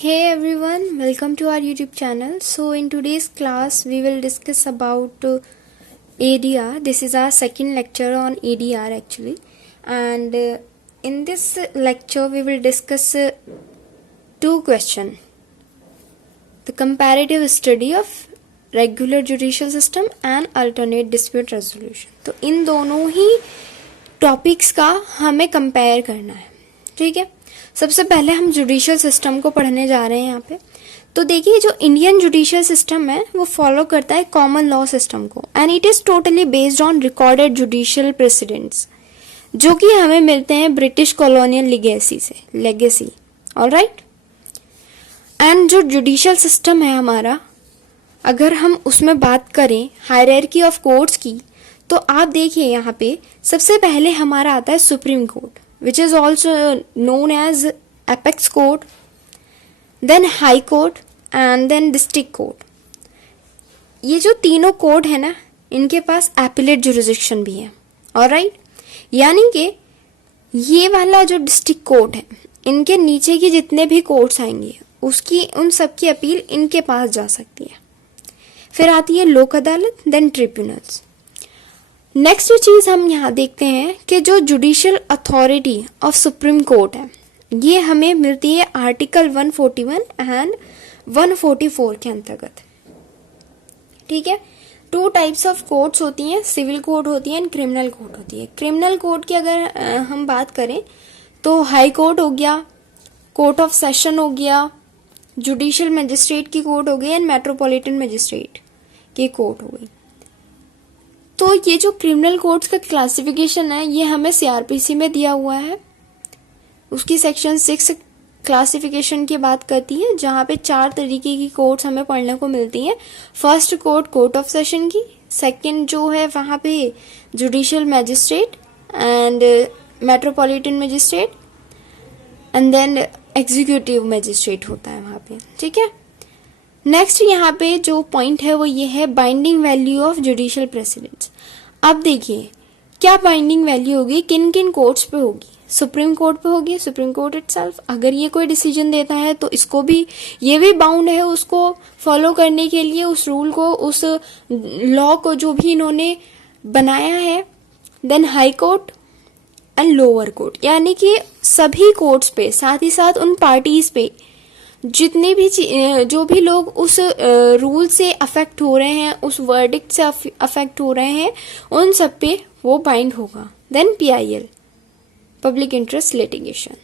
Hey everyone, welcome to our YouTube channel. So in today's class we will discuss about ADR. This is our second lecture on ADR actually, and in this lecture we will discuss two questions: the comparative study of regular judicial system and alternate dispute resolution. तो इन दोनों ही topics का हमें compare करना है, ठीक है। सबसे पहले हम जुडिशियल सिस्टम को पढ़ने जा रहे हैं यहाँ पे। तो देखिए, जो इंडियन जुडिशियल सिस्टम है वो फॉलो करता है कॉमन लॉ सिस्टम को, and it is totally based on recorded judicial precedents जो कि हमें मिलते हैं British colonial legacy. Alright, and जो जुडिशियल सिस्टम है हमारा, अगर हम उसमें बात करें हायरार्की ऑफ कोर्ट्स की, तो आप देखिए यहाँ पे सबसे पहले हमारा आता है supreme court, which is also known as apex court, then high court and then district court. ये जो तीनों कोर्ट है ना, इनके पास एपिलेट जुरिसडिक्शन भी है। ऑलराइट, यानी कि ये वाला जो डिस्ट्रिक्ट कोर्ट है, इनके नीचे की जितने भी कोर्ट्स आएंगे उसकी उन सब की अपील इनके पास जा सकती है। फिर आती है लोक अदालत, देन ट्रिब्यूनल्स। नेक्स्ट चीज हम यहाँ देखते हैं कि जो judicial authority of supreme court है, ये हमें मिलती है आर्टिकल 141 एंड 144 के अंतर्गत, ठीक है। टू टाइप्स ऑफ कोर्ट्स होती हैं, सिविल कोर्ट होती है एंड क्रिमिनल कोर्ट होती है। क्रिमिनल कोर्ट की अगर हम बात करें तो हाई कोर्ट हो गया, कोर्ट ऑफ सेशन हो गया, जुडिशियल मजिस्ट्रेट की कोर्ट हो गई एंड मेट्रोपॉलिटन मजिस्ट्रेट की कोर्ट हो गई। तो ये जो क्रिमिनल कोर्ट्स का क्लासिफिकेशन है, ये हमें सीआरपीसी में दिया हुआ है। उसकी सेक्शन 6 क्लासिफिकेशन की बात करती है, जहाँ पे 4 तरीके की कोर्ट्स हमें पढ़ने को मिलती हैं। फर्स्ट कोर्ट ऑफ सेशन की, सेकंड जो है वहाँ पे judicial magistrate and metropolitan magistrate and then executive magistrate होता है वहाँ पे, ठीक है। नेक्स्ट यहाँ पे जो पॉइंट है वो ये है binding value of judicial precedents. अब देखिए क्या बाइंडिंग वैल्यू होगी, किन किन कोर्ट्स पे होगी। सुप्रीम कोर्ट पे होगी, सुप्रीम कोर्ट इटसेल्फ अगर ये कोई डिसीजन देता है तो इसको भी, ये भी बाउंड है उसको फॉलो करने के लिए, उस रूल को, उस लॉ को जो भी इन्होंने बनाया है। Then high court and lower court, यानी कि सभी कोर्ट्स पे, साथ ही साथ उन पार्टीज पे जितने भी जो भी लोग उस रूल से अफेक्ट हो रहे हैं, उस वर्डिक्ट से अफेक्ट हो रहे हैं, उन सब पे वो बाइंड होगा। Then PIL, public interest litigation.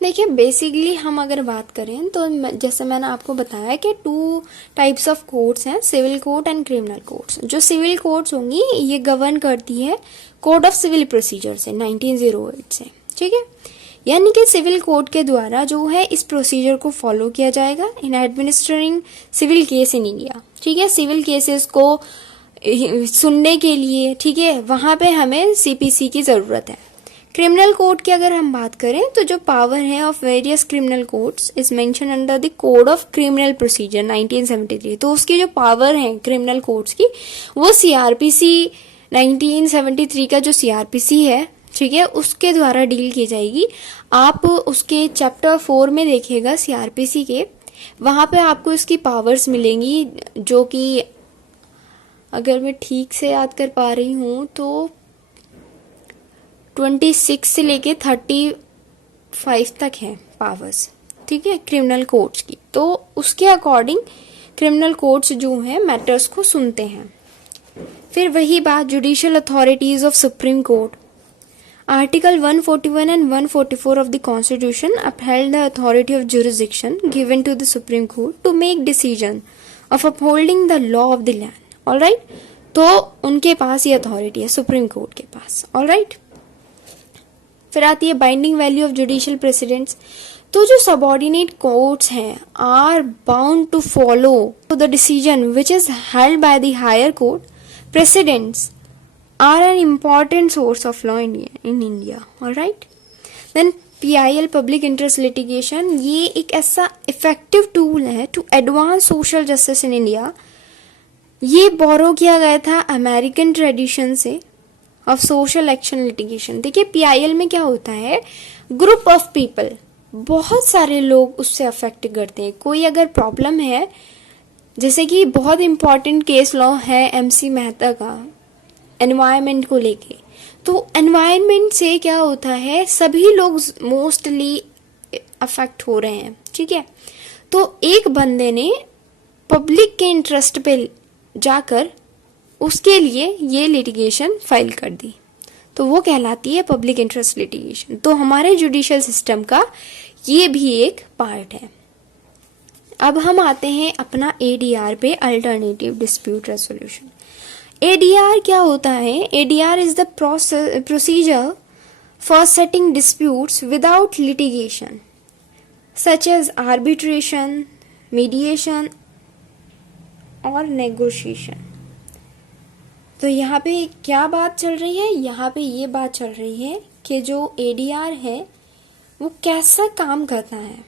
देखिए बेसिकली हम अगर बात करें तो जैसे मैंने आपको बताया कि 2 टाइप्स ऑफ कोर्ट्स हैं, civil court and criminal courts. जो सिविल कोर्ट्स होंगी ये गवर्न करती है कोड ऑफ सिविल प्रोसीजर से 1908 से, ठीक है। यानी कि सिविल कोर्ट के द्वारा जो है इस प्रोसीजर को फॉलो किया जाएगा in administering civil case in India, ठीक है। सिविल केसेस को सुनने के लिए, ठीक है, वहां पे हमें सीपीसी की जरूरत है। क्रिमिनल कोर्ट की अगर हम बात करें तो जो पावर है of various criminal courts is mention under the code of criminal procedure 1973। तो उसकी जो पावर है क्रिमिनल कोर्ट्स की, वो सीआरपीसी 1973 का जो सीआरपीसी है, ठीक है, उसके द्वारा डील की जाएगी। आप उसके चैप्टर 4 में देखिएगा सीआरपीसी के, वहां पे आपको इसकी पावर्स मिलेंगी, जो कि अगर मैं ठीक से याद कर पा रही हूं तो 26 से लेके 35 तक है पावर्स, ठीक है, क्रिमिनल कोर्ट्स की। तो उसके अकॉर्डिंग क्रिमिनल कोर्ट्स जो है मैटर्स को सुनते हैं। फिर वही बात judicial authorities of supreme court, Article 141 and 144 of the Constitution upheld the authority of jurisdiction given to the Supreme Court to make decision of upholding the law of the land. All right? तो उनके पास ये authority है supreme court के पास। All right? फिर आती है binding value of judicial precedents. तो जो सबऑर्डिनेट कोर्ट्स हैं are bound to follow the decision which is held by the higher court. Precedents are an important source of law in India, all right? Then PIL, public interest litigation, ये एक ऐसा effective tool है to advance social justice in India। ये बोरो किया गया था American tradition से of social action litigation. देखिए PIL में क्या होता है, ग्रुप ऑफ पीपल बहुत सारे लोग उससे अफेक्ट करते हैं। कोई अगर प्रॉब्लम है, जैसे कि बहुत इम्पॉर्टेंट केस लॉ है MC मेहता का एनवायरनमेंट को लेके, तो एनवायरनमेंट से क्या होता है, सभी लोग मोस्टली अफेक्ट हो रहे हैं, ठीक है। तो एक बंदे ने पब्लिक के इंटरेस्ट पे जाकर उसके लिए ये लिटिगेशन फाइल कर दी, तो वो कहलाती है पब्लिक इंटरेस्ट लिटिगेशन। तो हमारे जुडिशियल सिस्टम का ये भी एक पार्ट है। अब हम आते हैं अपना ADR पे, अल्टरनेटिव डिस्प्यूट रेजोल्यूशन। ADR क्या होता है? ADR is the procedure for settling disputes without litigation such as arbitration, mediation और नेगोशिएशन। तो यहाँ पे क्या बात चल रही है? यहाँ पे ये बात चल रही है कि जो ADR है वो कैसा काम करता है।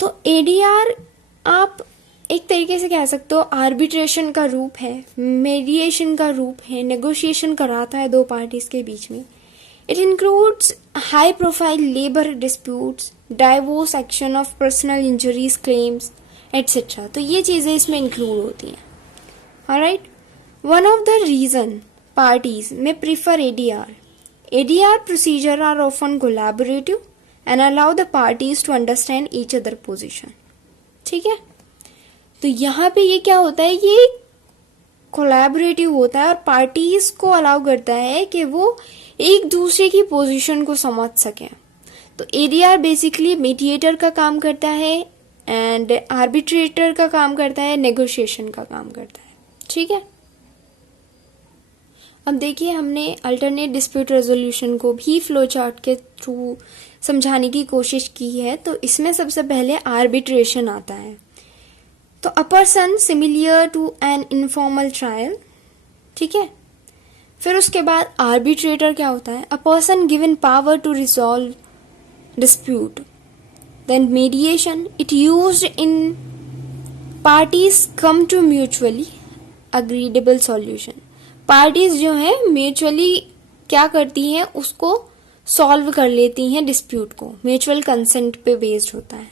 तो ADR आप एक तरीके से कह सकते हो आर्बिट्रेशन का रूप है, मीडिएशन का रूप है, नेगोशिएशन कराता है दो पार्टीज के बीच में। It includes high profile labour disputes, divorce action of personal injuries claims etcetera. तो ये चीज़ें इसमें इंक्लूड होती हैं। Alright, one of the reason parties में prefer ADR procedure are often collaborative and allow the parties to understand each other position। ठीक है, तो यहाँ पे ये क्या होता है, ये कोलैबोरेटिव होता है और पार्टीज को अलाउ करता है कि वो एक दूसरे की पोजीशन को समझ सकें। तो ADR बेसिकली मीडिएटर का काम करता है एंड आर्बिट्रेटर का काम करता है, नेगोशिएशन का काम करता है। ठीक है, अब देखिए हमने अल्टरनेट डिस्प्यूट रेजोल्यूशन को भी फ्लो चार्ट के थ्रू समझाने की कोशिश की है। तो इसमें सबसे पहले आर्बिट्रेशन आता है। तो a person similar to an informal trial, ठीक है। फिर उसके बाद आर्बिट्रेटर क्या होता है, a person given power to resolve dispute. Then mediation, it used in parties come to mutually agreeable solution. Parties जो है म्यूचुअली क्या करती हैं, उसको सॉल्व कर लेती हैं डिस्प्यूट को, म्यूचुअल कंसेंट पे बेस्ड होता है।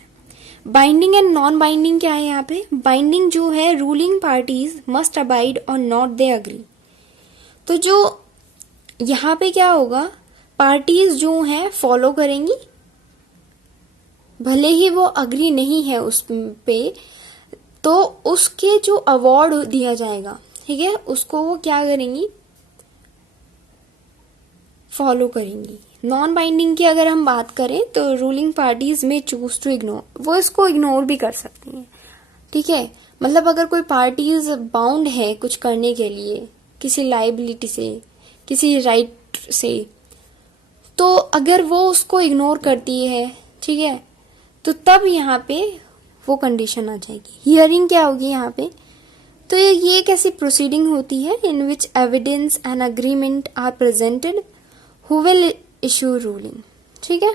बाइंडिंग एंड नॉन बाइंडिंग क्या है यहाँ पे? बाइंडिंग जो है, रूलिंग पार्टीज मस्ट अबाइड और नॉट दे अग्री। तो जो यहाँ पे क्या होगा, पार्टीज जो हैं फॉलो करेंगी, भले ही वो अग्री नहीं है उस पे, तो उसके जो अवार्ड दिया जाएगा, ठीक है, उसको वो क्या करेंगी, फॉलो करेंगी। नॉन बाइंडिंग की अगर हम बात करें तो रूलिंग पार्टीज में चूज टू इग्नोर, वो इसको इग्नोर भी कर सकती हैं। ठीक है, मतलब अगर कोई पार्टीज बाउंड है कुछ करने के लिए, किसी लाइबिलिटी से, किसी राइट से, तो अगर वो उसको इग्नोर करती है, ठीक है, तो तब यहाँ पे वो कंडीशन आ जाएगी। हियरिंग क्या होगी यहाँ पे? तो ये एक ऐसी प्रोसीडिंग होती है in which evidence and agreement are presented who will issue ruling. ठीक है,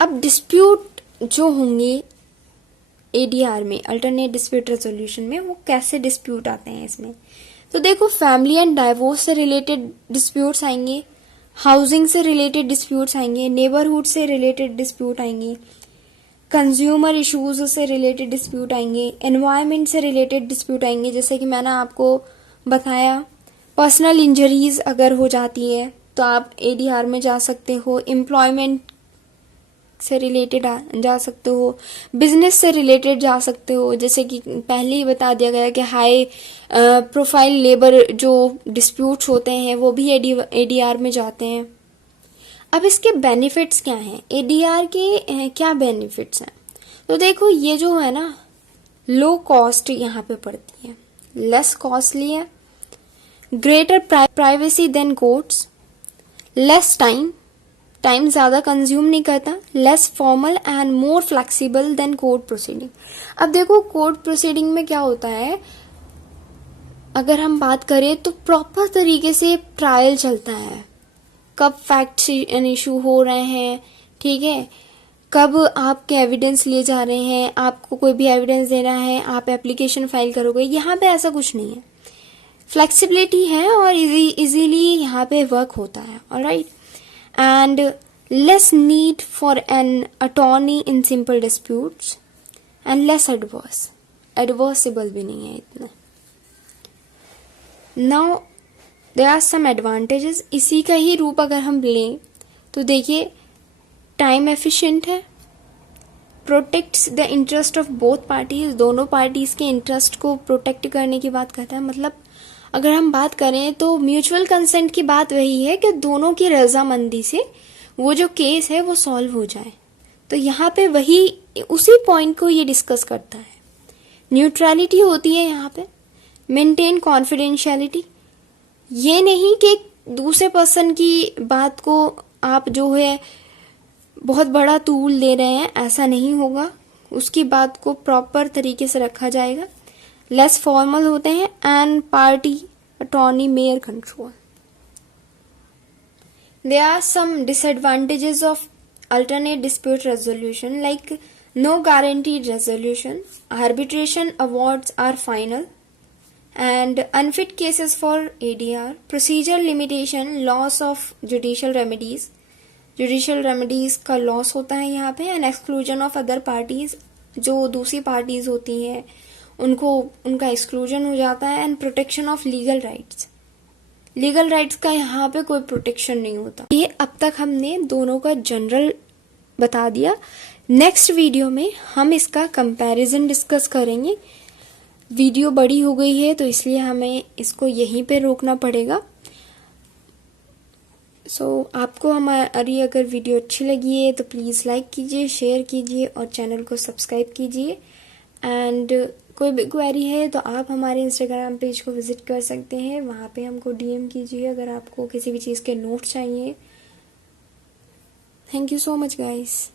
अब डिस्प्यूट जो होंगे ADR में, अल्टरनेट डिस्प्यूट रेजोल्यूशन में, वो कैसे डिस्प्यूट आते हैं इसमें? तो देखो, फैमिली एंड डाइवोर्स से रिलेटेड डिस्प्यूट्स आएंगे, हाउसिंग से रिलेटेड डिस्प्यूट्स आएंगे, नेबरहुड से रिलेटेड डिस्प्यूट आएंगे, कंज्यूमर इश्यूज से रिलेटेड डिस्प्यूट आएंगे, एनवायरनमेंट से रिलेटेड डिस्प्यूट आएंगे, जैसे कि मैंने आपको बताया पर्सनल इंजरीज अगर हो जाती है तो आप ADR में जा सकते हो, एम्प्लॉयमेंट से रिलेटेड जा सकते हो, बिजनेस से रिलेटेड जा सकते हो, जैसे कि पहले ही बता दिया गया कि हाई प्रोफाइल लेबर जो डिस्प्यूट्स होते हैं वो भी ADR में जाते हैं। अब इसके बेनिफिट्स क्या हैं, ADR के क्या बेनिफिट्स हैं? तो देखो, ये जो है ना, लो कॉस्ट यहाँ पे पड़ती है, लेस कॉस्टली है, greater privacy than courts, less time ज़्यादा कंज्यूम नहीं करता, less formal and more flexible than court proceeding. अब देखो, कोर्ट प्रोसीडिंग में क्या होता है, अगर हम बात करें तो प्रॉपर तरीके से ट्रायल चलता है, कब फैक्ट्स इशू हो रहे हैं, ठीक है, कब आपके एविडेंस लिए जा रहे हैं, आपको कोई भी एविडेंस देना है, आप एप्लीकेशन फाइल करोगे। यहाँ पे ऐसा कुछ नहीं है, फ्लेक्सिबिलिटी है और इजीली यहाँ पे वर्क होता है। Alright, and less need for an attorney in simple disputes, and less adversible भी नहीं है इतना. Now there are some advantages. इसी का ही रूप अगर हम लें तो देखिए, टाइम एफिशिएंट है, protects the interest of both parties, दोनों पार्टीज के इंटरेस्ट को प्रोटेक्ट करने की बात करता है. मतलब अगर हम बात करें तो म्यूचुअल कंसेंट की बात वही है कि दोनों की रजामंदी से वो जो केस है वो सॉल्व हो जाए. तो यहाँ पे वही उसी पॉइंट को ये डिस्कस करता है. न्यूट्रलिटी होती है यहाँ पे, मेंटेन कॉन्फिडेंशियलिटी, ये नहीं कि दूसरे पर्सन की बात को आप जो है बहुत बड़ा तूल दे रहे हैं, ऐसा नहीं होगा. उसकी बात को प्रॉपर तरीके से रखा जाएगा. लेस फॉर्मल होते हैं and party attorney mayor control. There are some disadvantages of alternate dispute resolution, like no guaranteed resolution, arbitration awards are final, and unfit cases for ADR, procedural limitation, loss of judicial remedies का loss होता है यहाँ पे, and exclusion of other parties, जो दूसरी parties होती हैं उनका एक्सक्लूजन हो जाता है, and protection of legal rights का यहाँ पे कोई प्रोटेक्शन नहीं होता. ये अब तक हमने दोनों का जनरल बता दिया. नेक्स्ट वीडियो में हम इसका कंपैरिजन डिस्कस करेंगे. वीडियो बड़ी हो गई है तो इसलिए हमें इसको यहीं पे रोकना पड़ेगा. आपको हमारी अगर वीडियो अच्छी लगी है तो प्लीज़ लाइक कीजिए, शेयर कीजिए और चैनल को सब्सक्राइब कीजिए. एंड कोई भी क्वेरी है तो आप हमारे इंस्टाग्राम पेज को विजिट कर सकते हैं, वहाँ पे हमको डीएम कीजिए अगर आपको किसी भी चीज़ के नोट्स चाहिए. Thank you so much guys.